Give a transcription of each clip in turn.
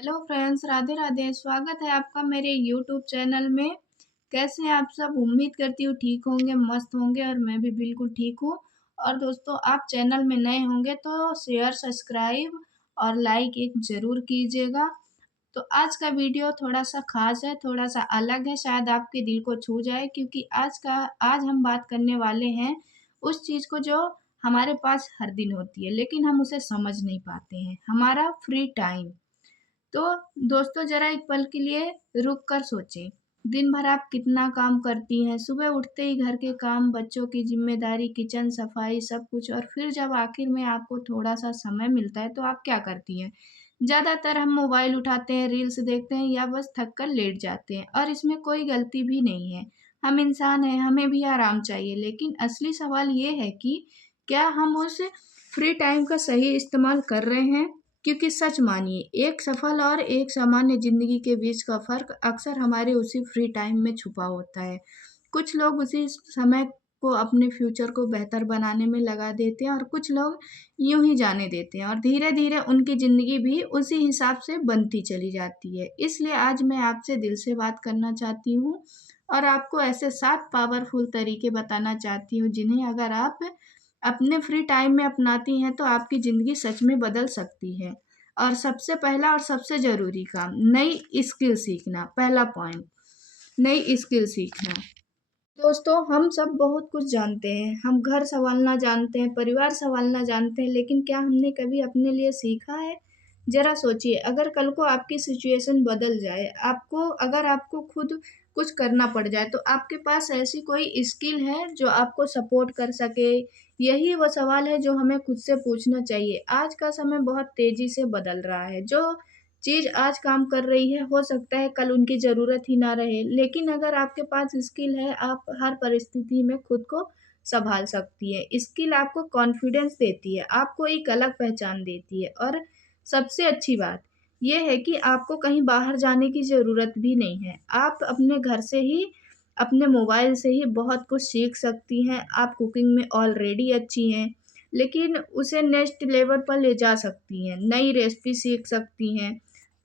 Hello friends, Radhe Radhe. स्वागत है आपका मेरे यूट्यूब चैनल में। कैसे हैं आप सब? उम्मीद करती हूँ ठीक होंगे, मस्त होंगे और मैं भी बिल्कुल ठीक हूँ। और दोस्तों, आप चैनल में नए होंगे तो शेयर, सब्सक्राइब और लाइक एक ज़रूर कीजिएगा। तो आज का वीडियो थोड़ा-सा ख़ास है, थोड़ा-सा अलग है, शायद आपके दिल को छू जाए क्योंकि आज हम बात करने वाले हैं उस चीज़ को जो हमारे पास हर दिन होती है, लेकिन हम उसे समझ नहीं पाते हैं, हमारा फ्री टाइम। तो दोस्तों, ज़रा एक पल के लिए रुक कर सोचें, दिन भर आप कितना काम करती हैं? सुबह उठते ही घर के काम, बच्चों की ज़िम्मेदारी, किचन सफाई सब कुछ, और फिर जब आखिर में आपको थोड़ा-सा समय मिलता है तो आप क्या करती हैं? ज़्यादातर हम मोबाइल उठाते हैं, रील्स देखते हैं या बस थक कर लेट जाते हैं, और इसमें कोई गलती भी नहीं है। हम इंसान हैं, हमें भी आराम चाहिए, लेकिन असली सवाल ये है कि क्या हम उस फ्री टाइम का सही इस्तेमाल कर रहे हैं? क्योंकि सच मानिए, एक सफल और एक सामान्य ज़िंदगी के बीच का फ़र्क अक्सर हमारे उसी फ्री टाइम में छुपा होता है। कुछ लोग उसी समय को अपने फ्यूचर को बेहतर बनाने में लगा देते हैं और कुछ लोग यूँ ही जाने देते हैं, और धीरे-धीरे उनकी ज़िंदगी भी उसी हिसाब से बनती चली जाती है। इसलिए आज मैं आपसे दिल से बात करना चाहती हूँ और आपको ऐसे 7 पावरफुल तरीके बताना चाहती हूँ, जिन्हें अगर आप अपने फ्री टाइम में अपनाती हैं तो आपकी ज़िंदगी सच में बदल सकती है। और सबसे पहला और सबसे ज़रूरी काम, नई स्किल सीखना। पहला पॉइंट, नई स्किल सीखना। दोस्तों, हम सब बहुत कुछ जानते हैं। हम घर सँभालना जानते हैं, परिवार सँभालना जानते हैं, लेकिन क्या हमने कभी अपने लिए सीखा है? ज़रा सोचिए, अगर कल को आपकी सिचुएशन बदल जाए, अगर आपको खुद कुछ करना पड़ जाए, तो आपके पास ऐसी कोई स्किल है जो आपको सपोर्ट कर सके? यही वो सवाल है जो हमें खुद से पूछना चाहिए। आज का समय बहुत तेज़ी से बदल रहा है। जो चीज़ आज काम कर रही है, हो सकता है कल उनकी ज़रूरत ही ना रहे। लेकिन अगर आपके पास स्किल है, आप हर परिस्थिति में खुद को सँभाल सकती हैं। स्किल आपको कॉन्फिडेंस देती है, आपको एक अलग पहचान देती है, और सबसे अच्छी बात ये है कि आपको कहीं बाहर जाने की ज़रूरत भी नहीं है। आप अपने घर से ही, अपने मोबाइल से ही बहुत कुछ सीख सकती हैं। आप कुकिंग में ऑलरेडी अच्छी हैं, लेकिन उसे नेक्स्ट लेवल पर ले जा सकती हैं। नई रेसिपी सीख सकती हैं,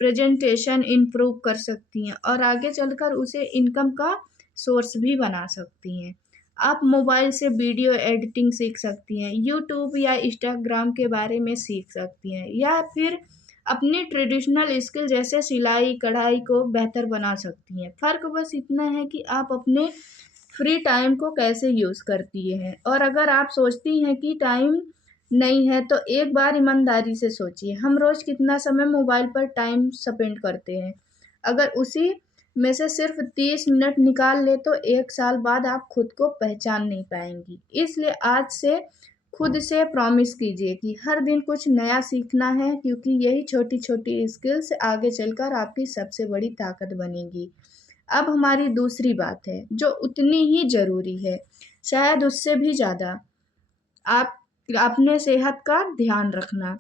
प्रेज़ेंटेशन इम्प्रूव कर सकती हैं और आगे चलकर उसे इनकम का सोर्स भी बना सकती हैं। आप मोबाइल से वीडियो एडिटिंग सीख सकती हैं, यूट्यूब या इंस्टाग्राम के बारे में सीख सकती हैं, या फिर अपनी ट्रेडिशनल स्किल जैसे सिलाई, कढ़ाई को बेहतर बना सकती हैं। फ़र्क बस इतना है कि आप अपने फ्री टाइम को कैसे यूज़ करती हैं। और अगर आप सोचती हैं कि टाइम नहीं है, तो एक बार ईमानदारी से सोचिए, हम रोज़ कितना समय मोबाइल पर टाइम स्पेंड करते हैं? अगर उसी में से सिर्फ़ 30 मिनट निकाल लें, तो 1 साल बाद आप खुद को पहचान नहीं पाएँगी। इसलिए आज से खुद से प्रॉमिस कीजिए कि हर दिन कुछ नया सीखना है, क्योंकि यही छोटी-छोटी स्किल्स आगे चलकर आपकी सबसे बड़ी ताकत बनेगी। अब हमारी दूसरी बात है, जो उतनी ही ज़रूरी है, शायद उससे भी ज़्यादा, आप अपने सेहत का ध्यान रखना।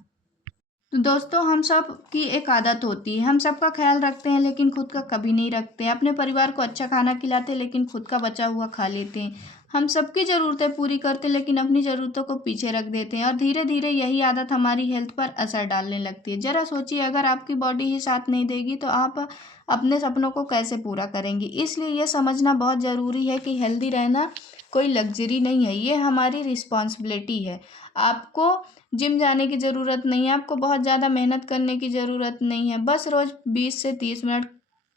तो दोस्तों, हम सब की एक आदत होती है, हम सबका ख़्याल रखते हैं लेकिन खुद का कभी नहीं रखते हैं। अपने परिवार को अच्छा खाना खिलाते हैं लेकिन खुद का बचा हुआ खा लेते हैं। हम सबकी ज़रूरतें पूरी करते हैं लेकिन अपनी ज़रूरतों को पीछे रख देते हैं, और धीरे-धीरे यही आदत हमारी हेल्थ पर असर डालने लगती है। ज़रा सोचिए, अगर आपकी बॉडी ही साथ नहीं देगी तो आप अपने सपनों को कैसे पूरा करेंगी? इसलिए ये समझना बहुत ज़रूरी है कि हेल्दी रहना कोई लग्ज़री नहीं है, ये हमारी रिस्पॉन्सिबिलिटी है। आपको जिम जाने की ज़रूरत नहीं है, आपको बहुत ज़्यादा मेहनत करने की ज़रूरत नहीं है। बस रोज़ 20 से 30 मिनट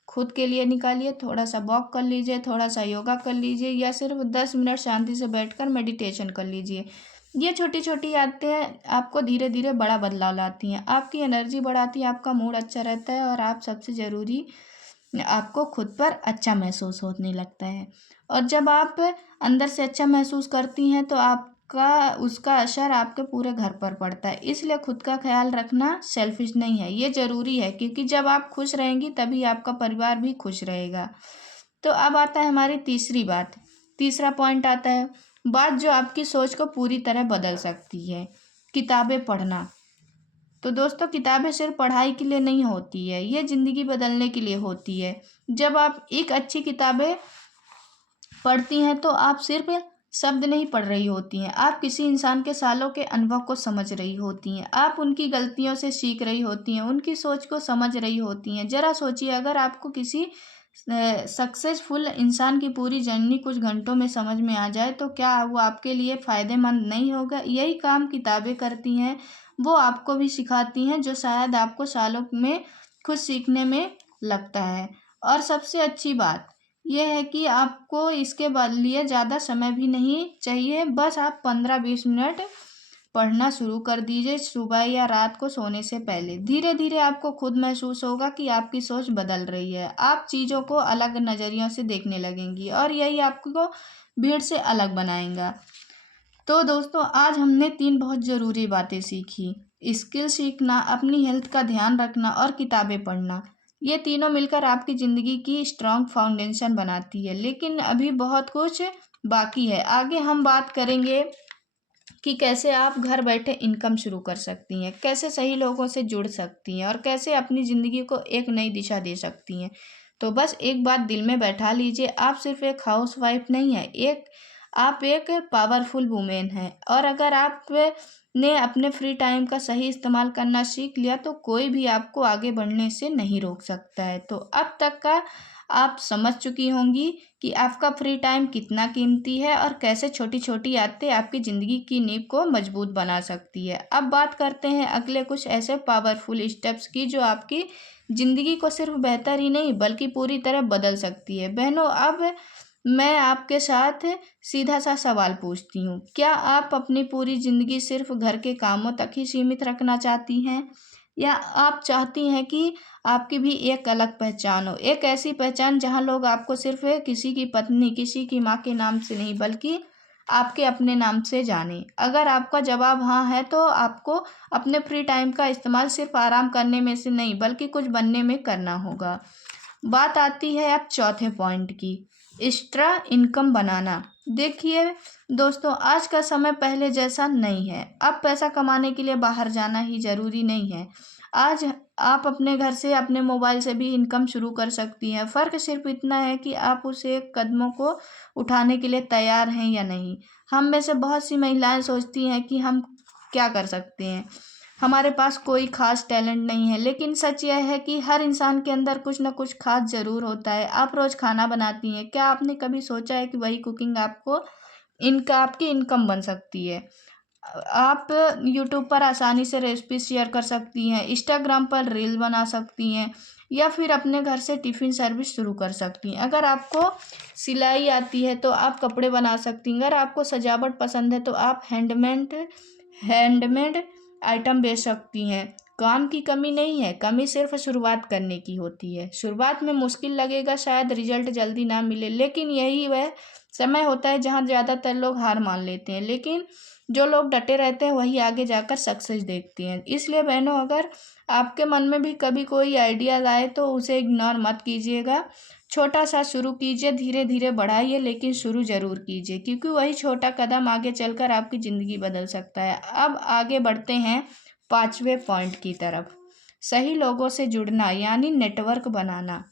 खुद के लिए निकालिए, थोड़ा-सा वॉक कर लीजिए, थोड़ा-सा योगा कर लीजिए, या सिर्फ़ 10 मिनट शांति से बैठकर मेडिटेशन कर लीजिए। ये छोटी-छोटी आदतें आपको धीरे-धीरे बड़ा बदलाव लाती हैं, आपकी एनर्जी बढ़ाती है, आपका मूड अच्छा रहता है, और आप सबसे ज़रूरी, आपको खुद पर अच्छा महसूस होने लगता है। और जब आप अंदर से अच्छा महसूस करती हैं तो आपका उसका असर आपके पूरे घर पर पड़ता है। इसलिए खुद का ख़्याल रखना सेल्फ़िश नहीं है, ये ज़रूरी है, क्योंकि जब आप खुश रहेंगी तभी आपका परिवार भी खुश रहेगा। तो अब आता है हमारी तीसरी बात, तीसरा पॉइंट आता है, बात जो आपकी सोच को पूरी तरह बदल सकती है, किताबें पढ़ना। तो दोस्तों, किताबें सिर्फ पढ़ाई के लिए नहीं होती है, ये ज़िंदगी बदलने के लिए होती है। जब आप एक अच्छी किताबें पढ़ती हैं तो आप सिर्फ शब्द नहीं पढ़ रही होती हैं, आप किसी इंसान के सालों के अनुभव को समझ रही होती हैं, आप उनकी गलतियों से सीख रही होती हैं, उनकी सोच को समझ रही होती हैं। ज़रा सोचिए, अगर आपको किसी सक्सेसफुल इंसान की पूरी जर्नी कुछ घंटों में समझ में आ जाए तो क्या वो आपके लिए फ़ायदेमंद नहीं होगा? यही काम किताबें करती हैं, वो आपको भी सिखाती हैं जो शायद आपको सालों में खुद सीखने में लगता है। और सबसे अच्छी बात ये है कि आपको इसके लिए ज़्यादा समय भी नहीं चाहिए, बस आप 15-20 मिनट पढ़ना शुरू कर दीजिए सुबह या रात को सोने से पहले। धीरे धीरे आपको खुद महसूस होगा कि आपकी सोच बदल रही है, आप चीज़ों को अलग नज़रियों से देखने लगेंगी और यही आपको भीड़ से अलग बनाएगा। तो दोस्तों, आज हमने 3 बहुत ज़रूरी बातें सीखी। स्किल सीखना, अपनी हेल्थ का ध्यान रखना और किताबें पढ़ना। ये तीनों मिलकर आपकी ज़िंदगी की स्ट्रॉन्ग फाउंडेशन बनाती है। लेकिन अभी बहुत कुछ बाकी है। आगे हम बात करेंगे कि कैसे आप घर बैठे इनकम शुरू कर सकती हैं, कैसे सही लोगों से जुड़ सकती हैं और कैसे अपनी ज़िंदगी को एक नई दिशा दे सकती हैं। तो बस एक बात दिल में बैठा लीजिए, आप सिर्फ़ एक हाउसवाइफ़ नहीं हैं, आप एक पावरफुल वुमेन हैं। और अगर आप ने अपने फ्री टाइम का सही इस्तेमाल करना सीख लिया तो कोई भी आपको आगे बढ़ने से नहीं रोक सकता है। तो अब तक का आप समझ चुकी होंगी कि आपका फ्री टाइम कितना कीमती है और कैसे छोटी छोटी आदतें आपकी ज़िंदगी की नींव को मजबूत बना सकती है। अब बात करते हैं अगले कुछ ऐसे पावरफुल स्टेप्स की जो आपकी ज़िंदगी को सिर्फ बेहतर ही नहीं बल्कि पूरी तरह बदल सकती है। बहनों, अब मैं आपके साथ सीधा सा सवाल पूछती हूँ, क्या आप अपनी पूरी ज़िंदगी सिर्फ घर के कामों तक ही सीमित रखना चाहती हैं, या आप चाहती हैं कि आपकी भी एक अलग पहचान हो, एक ऐसी पहचान जहाँ लोग आपको सिर्फ किसी की पत्नी, किसी की माँ के नाम से नहीं बल्कि आपके अपने नाम से जाने? अगर आपका जवाब हाँ है तो आपको अपने फ्री टाइम का इस्तेमाल सिर्फ आराम करने में से नहीं बल्कि कुछ बनने में करना होगा। बात आती है अब चौथे पॉइंट की, एक्स्ट्रा इनकम बनाना। देखिए दोस्तों, आज का समय पहले जैसा नहीं है। अब पैसा कमाने के लिए बाहर जाना ही ज़रूरी नहीं है। आज आप अपने घर से, अपने मोबाइल से भी इनकम शुरू कर सकती हैं। फ़र्क सिर्फ इतना है कि आप उस एक कदमों को उठाने के लिए तैयार हैं या नहीं। हम में से बहुत सी महिलाएं सोचती हैं कि हम क्या कर सकते हैं, हमारे पास कोई ख़ास टैलेंट नहीं है। लेकिन सच यह है कि हर इंसान के अंदर कुछ न कुछ ख़ास ज़रूर होता है। आप रोज़ खाना बनाती हैं, क्या आपने कभी सोचा है कि वही कुकिंग आपकी इनकम बन सकती है? आप यूट्यूब पर आसानी से रेसिपी शेयर कर सकती हैं, इंस्टाग्राम पर रील बना सकती हैं या फिर अपने घर से टिफ़िन सर्विस शुरू कर सकती हैं। अगर आपको सिलाई आती है तो आप कपड़े बना सकती हैं। अगर आपको सजावट पसंद है तो आप हैंडमेड आइटम बेच सकती हैं। काम की कमी नहीं है, कमी सिर्फ शुरुआत करने की होती है। शुरुआत में मुश्किल लगेगा, शायद रिजल्ट जल्दी ना मिले, लेकिन यही वह समय होता है जहाँ ज़्यादातर लोग हार मान लेते हैं। लेकिन जो लोग डटे रहते हैं वही आगे जाकर सक्सेस देखते हैं। इसलिए बहनों, अगर आपके मन में भी कभी कोई आइडियाज़ आए तो उसे इग्नोर मत कीजिएगा। छोटा सा शुरू कीजिए, धीरे धीरे बढ़ाइए, लेकिन शुरू ज़रूर कीजिए, क्योंकि वही छोटा कदम आगे चलकर आपकी ज़िंदगी बदल सकता है। अब आगे बढ़ते हैं 5वें पॉइंट की तरफ, सही लोगों से जुड़ना यानी नेटवर्क बनाना।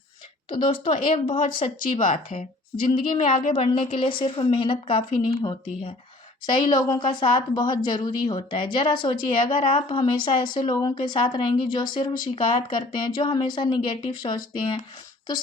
तो दोस्तों, एक बहुत सच्ची बात है, ज़िंदगी में आगे बढ़ने के लिए सिर्फ मेहनत काफ़ी नहीं होती है, सही लोगों का साथ बहुत ज़रूरी होता है। ज़रा सोचिए, अगर आप हमेशा ऐसे लोगों के साथ रहेंगी जो सिर्फ शिकायत करते हैं, जो हमेशा निगेटिव सोचते हैं, तो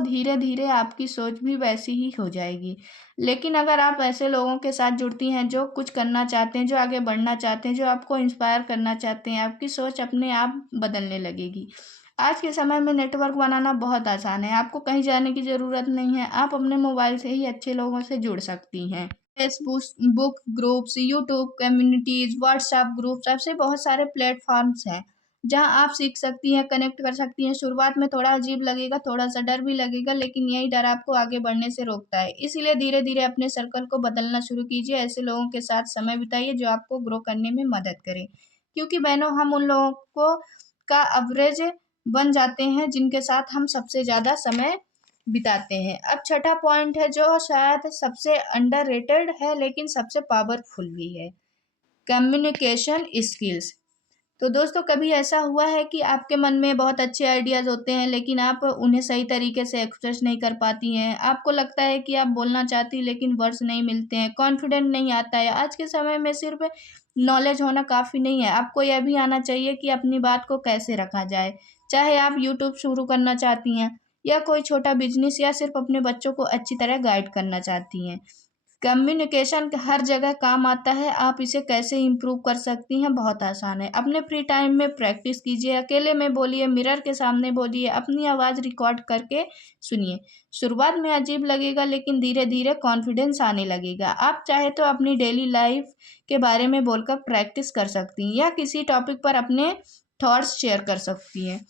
धीरे धीरे आपकी सोच भी वैसी ही हो जाएगी। लेकिन अगर आप ऐसे लोगों के साथ जुड़ती हैं जो कुछ करना चाहते हैं, जो आगे बढ़ना चाहते हैं, जो आपको इंस्पायर करना चाहते हैं, आपकी सोच अपने आप बदलने लगेगी। आज के समय में नेटवर्क बनाना बहुत आसान है, आपको कहीं जाने की ज़रूरत नहीं है, आप अपने मोबाइल से ही अच्छे लोगों से जुड़ सकती हैं। Facebook book groups, YouTube communities, WhatsApp groups, ऐसे बहुत सारे प्लेटफॉर्म्स हैं जहां आप सीख सकती हैं, कनेक्ट कर सकती हैं। शुरुआत में थोड़ा अजीब लगेगा, थोड़ा सा डर भी लगेगा, लेकिन यही डर आपको आगे बढ़ने से रोकता है। इसलिए धीरे धीरे अपने सर्कल को बदलना शुरू कीजिए, ऐसे लोगों के साथ समय बिताइए जो आपको ग्रो करने में मदद करें, क्योंकि बहनों, हम उन लोगों को का एवरेज बन जाते हैं जिनके साथ हम सबसे ज़्यादा समय बिताते हैं। अब छठा पॉइंट है जो शायद सबसे अंडररेटेड है लेकिन सबसे पावरफुल भी है, कम्युनिकेशन स्किल्स। तो दोस्तों कभी ऐसा हुआ है कि आपके मन में बहुत अच्छे आइडियाज़ होते हैं लेकिन आप उन्हें सही तरीके से एक्सप्रेस नहीं कर पाती हैं। आपको लगता है कि आप बोलना चाहती हैं लेकिन वर्ड्स नहीं मिलते हैं, कॉन्फिडेंट नहीं आता है। आज के समय में सिर्फ़ नॉलेज होना काफ़ी नहीं है, आपको यह भी आना चाहिए कि अपनी बात को कैसे रखा जाए। चाहे आप यूट्यूब शुरू करना चाहती हैं या कोई छोटा बिज़नेस या सिर्फ़ अपने बच्चों को अच्छी तरह गाइड करना चाहती हैं। कम्युनिकेशन हर जगह काम आता है, आप इसे कैसे इम्प्रूव कर सकती हैं? बहुत आसान है। अपने फ्री टाइम में प्रैक्टिस कीजिए, अकेले में बोलिए, मिरर के सामने बोलिए, अपनी आवाज़ रिकॉर्ड करके सुनिए। शुरुआत में अजीब लगेगा लेकिन धीरे-धीरे कॉन्फिडेंस आने लगेगा। आप चाहे तो अपनी डेली लाइफ़ के बारे में बोलकर प्रैक्टिस कर सकती हैं या किसी टॉपिक पर अपने थॉट्स शेयर कर सकती हैं।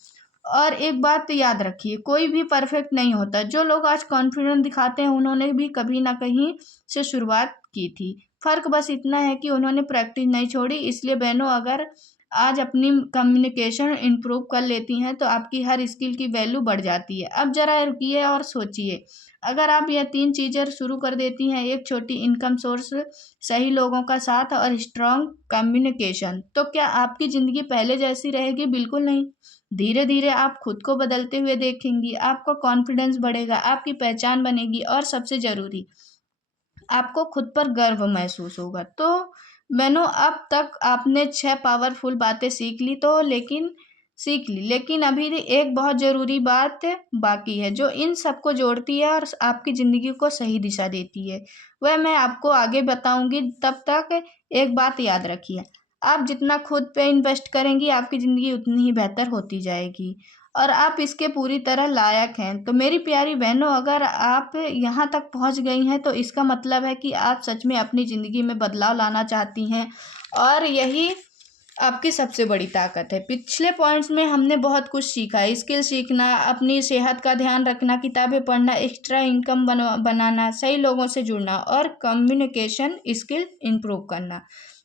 और एक बात याद रखिए, कोई भी परफेक्ट नहीं होता। जो लोग आज कॉन्फिडेंस दिखाते हैं उन्होंने भी कभी ना कहीं से शुरुआत की थी। फ़र्क बस इतना है कि उन्होंने प्रैक्टिस नहीं छोड़ी। इसलिए बहनों, अगर आज अपनी कम्युनिकेशन इम्प्रूव कर लेती हैं तो आपकी हर स्किल की वैल्यू बढ़ जाती है। अब ज़रा रुकिए और सोचिए, अगर आप यह 3 चीज़ें शुरू कर देती हैं, एक छोटी इनकम सोर्स, सही लोगों का साथ और स्ट्रॉन्ग कम्युनिकेशन, तो क्या आपकी ज़िंदगी पहले जैसी रहेगी? बिल्कुल नहीं। धीरे-धीरे आप खुद को बदलते हुए देखेंगी, आपका कॉन्फिडेंस बढ़ेगा, आपकी पहचान बनेगी और सबसे ज़रूरी, आपको खुद पर गर्व महसूस होगा। तो बहनों, अब तक आपने 6 पावरफुल बातें सीख ली, लेकिन अभी एक बहुत ज़रूरी बात बाकी है जो इन सबको जोड़ती है और आपकी ज़िंदगी को सही दिशा देती है। वह मैं आपको आगे बताऊँगी, तब तक एक बात याद रखिए, आप जितना खुद पे इन्वेस्ट करेंगी, आपकी ज़िंदगी उतनी ही बेहतर होती जाएगी और आप इसके पूरी तरह लायक हैं। तो मेरी प्यारी बहनों, अगर आप यहाँ तक पहुँच गई हैं तो इसका मतलब है कि आप सच में अपनी ज़िंदगी में बदलाव लाना चाहती हैं और यही आपकी सबसे बड़ी ताकत है। पिछले पॉइंट्स में हमने बहुत कुछ सीखा है, स्किल सीखना, अपनी सेहत का ध्यान रखना, किताबें पढ़ना, एक्स्ट्रा इनकम बनाना, सही लोगों से जुड़ना और कम्युनिकेशन स्किल इम्प्रूव करना।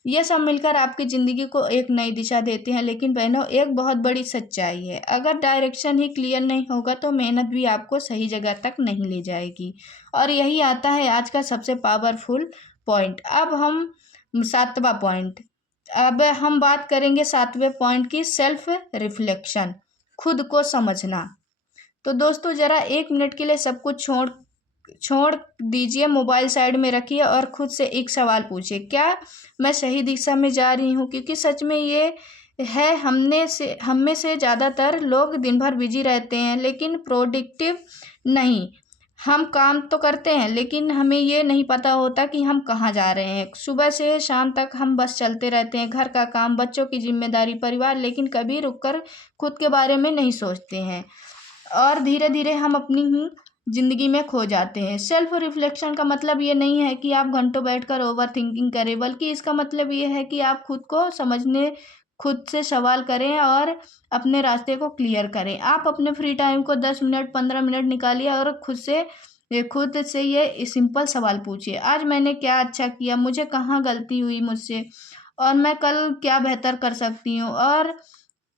ये सब मिलकर आपकी ज़िंदगी को एक नई दिशा देते हैं। लेकिन बहनों, एक बहुत बड़ी सच्चाई है, अगर डायरेक्शन ही क्लियर नहीं होगा तो मेहनत भी आपको सही जगह तक नहीं ले जाएगी। और यही आता है आज का सबसे पावरफुल पॉइंट। अब हम बात करेंगे 7वें पॉइंट की, सेल्फ रिफ्लेक्शन, खुद को समझना। तो दोस्तों, ज़रा 1 मिनट के लिए सब कुछ छोड़ दीजिए, मोबाइल साइड में रखिए और खुद से एक सवाल पूछिए, क्या मैं सही दिशा में जा रही हूँ? क्योंकि सच में ये है, हम में से ज़्यादातर लोग दिन भर बिजी रहते हैं लेकिन प्रोडक्टिव नहीं। हम काम तो करते हैं लेकिन हमें ये नहीं पता होता कि हम कहाँ जा रहे हैं। सुबह से शाम तक हम बस चलते रहते हैं, घर का काम, बच्चों की जिम्मेदारी, परिवार, लेकिन कभी रुककर खुद के बारे में नहीं सोचते हैं और धीरे धीरे हम अपनी ही ज़िंदगी में खो जाते हैं। सेल्फ रिफ्लेक्शन का मतलब ये नहीं है कि आप घंटों बैठकर ओवर थिंकिंग करें, बल्कि इसका मतलब ये है कि आप खुद को समझने, खुद से सवाल करें और अपने रास्ते को क्लियर करें। आप अपने फ्री टाइम को 10 मिनट 15 मिनट निकालिए और खुद से ये सिंपल सवाल पूछिए, आज मैंने क्या अच्छा किया, मुझे कहाँ गलती हुई मुझसे और मैं कल क्या बेहतर कर सकती हूँ, और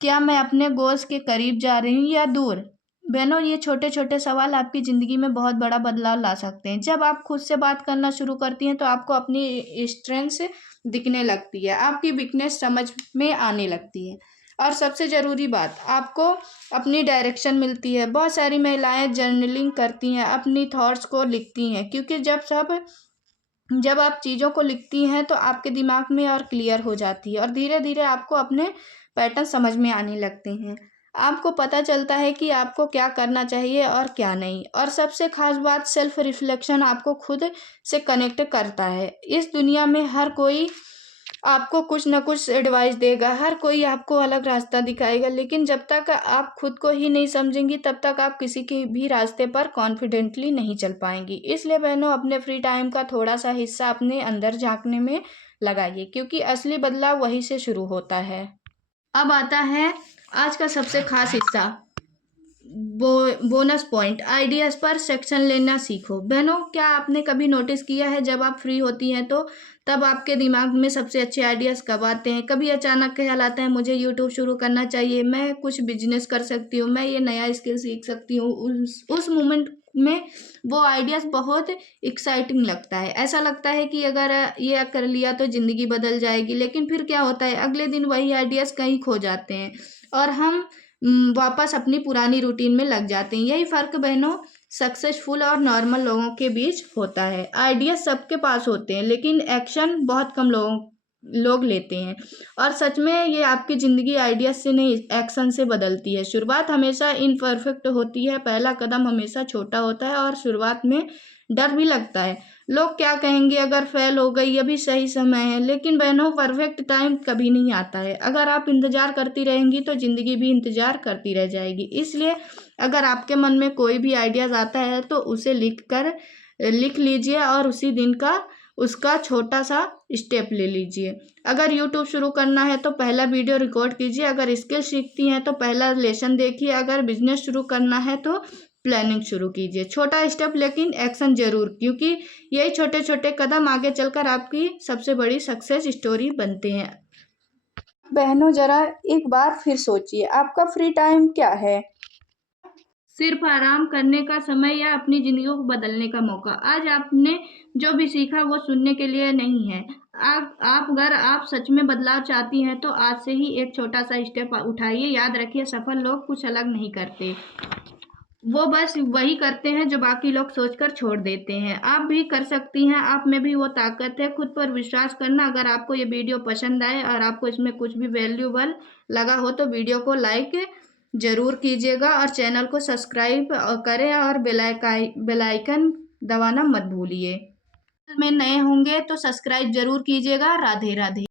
क्या मैं अपने गोल्स के करीब जा रही हूँ या दूर। बहनों, ये छोटे छोटे सवाल आपकी ज़िंदगी में बहुत बड़ा बदलाव ला सकते हैं। जब आप खुद से बात करना शुरू करती हैं तो आपको अपनी स्ट्रेंथ्स दिखने लगती है, आपकी वीकनेस समझ में आने लगती है और सबसे ज़रूरी बात, आपको अपनी डायरेक्शन मिलती है। बहुत सारी महिलाएं जर्नलिंग करती हैं, अपनी थॉट्स को लिखती हैं, क्योंकि जब आप चीज़ों को लिखती हैं तो आपके दिमाग में और क्लियर हो जाती है और धीरे धीरे आपको अपने पैटर्न समझ में आने लगते हैं। आपको पता चलता है कि आपको क्या करना चाहिए और क्या नहीं। और सबसे खास बात, सेल्फ रिफ्लेक्शन आपको खुद से कनेक्ट करता है। इस दुनिया में हर कोई आपको कुछ ना कुछ एडवाइस देगा, हर कोई आपको अलग रास्ता दिखाएगा, लेकिन जब तक आप खुद को ही नहीं समझेंगी तब तक आप किसी के भी रास्ते पर कॉन्फिडेंटली नहीं चल पाएंगी। इसलिए बहनों, अपने फ्री टाइम का थोड़ा सा हिस्सा अपने अंदर झांकने में लगाइए, क्योंकि असली बदलाव वहीं से शुरू होता है। अब आता है आज का सबसे खास हिस्सा, बोनस पॉइंट, आइडियाज़ पर सेक्शन लेना सीखो। बहनों, क्या आपने कभी नोटिस किया है जब आप फ्री होती हैं तो तब आपके दिमाग में सबसे अच्छे आइडियाज़ कब आते हैं? कभी अचानक ख्याल आता है मुझे यूट्यूब शुरू करना चाहिए, मैं कुछ बिजनेस कर सकती हूँ, मैं ये नया स्किल सीख सकती हूँ। उस मोमेंट में वो आइडियाज़ बहुत एक्साइटिंग लगता है। ऐसा लगता है कि अगर ये कर लिया तो ज़िंदगी बदल जाएगी। लेकिन फिर क्या होता है, अगले दिन वही आइडियाज़ कहीं खो जाते हैं और हम वापस अपनी पुरानी रूटीन में लग जाते हैं। यही फ़र्क बहनों सक्सेसफुल और नॉर्मल लोगों के बीच होता है। आइडिया सबके पास होते हैं लेकिन एक्शन बहुत कम लोग लेते हैं। और सच में ये आपकी ज़िंदगी आइडिया से नहीं, एक्शन से बदलती है। शुरुआत हमेशा इनपरफेक्ट होती है, पहला कदम हमेशा छोटा होता है और शुरुआत में डर भी लगता है। लोग क्या कहेंगे अगर फेल हो गई, अभी सही समय है। लेकिन बहनों, परफेक्ट टाइम कभी नहीं आता है। अगर आप इंतज़ार करती रहेंगी तो ज़िंदगी भी इंतज़ार करती रह जाएगी। इसलिए अगर आपके मन में कोई भी आइडियाज़ आता है तो उसे लिख लीजिए और उसी दिन का उसका छोटा सा स्टेप ले लीजिए। अगर यूट्यूब शुरू करना है तो पहला वीडियो रिकॉर्ड कीजिए। अगर स्किल सीखती हैं तो पहला लेसन देखिए। अगर बिजनेस शुरू करना है तो प्लानिंग शुरू कीजिए। छोटा स्टेप लेकिन एक्शन ज़रूर, क्योंकि यही छोटे छोटे कदम आगे चलकर आपकी सबसे बड़ी सक्सेस स्टोरी बनते हैं। बहनों, जरा एक बार फिर सोचिए, आपका फ्री टाइम क्या है? सिर्फ आराम करने का समय या अपनी ज़िंदगी को बदलने का मौका? आज आपने जो भी सीखा वो सुनने के लिए नहीं है। आप अगर आप सच में बदलाव चाहती हैं तो आज से ही एक छोटा सा स्टेप उठाइए। याद रखिए, सफल लोग कुछ अलग नहीं करते, वो बस वही करते हैं जो बाकी लोग सोचकर छोड़ देते हैं। आप भी कर सकती हैं, आप में भी वो ताकत है। खुद पर विश्वास करना। अगर आपको ये वीडियो पसंद आए और आपको इसमें कुछ भी वैल्यूबल लगा हो तो वीडियो को लाइक ज़रूर कीजिएगा और चैनल को सब्सक्राइब करें और बेल आइकन दबाना मत भूलिए। में नए होंगे तो सब्सक्राइब ज़रूर कीजिएगा। राधे राधे।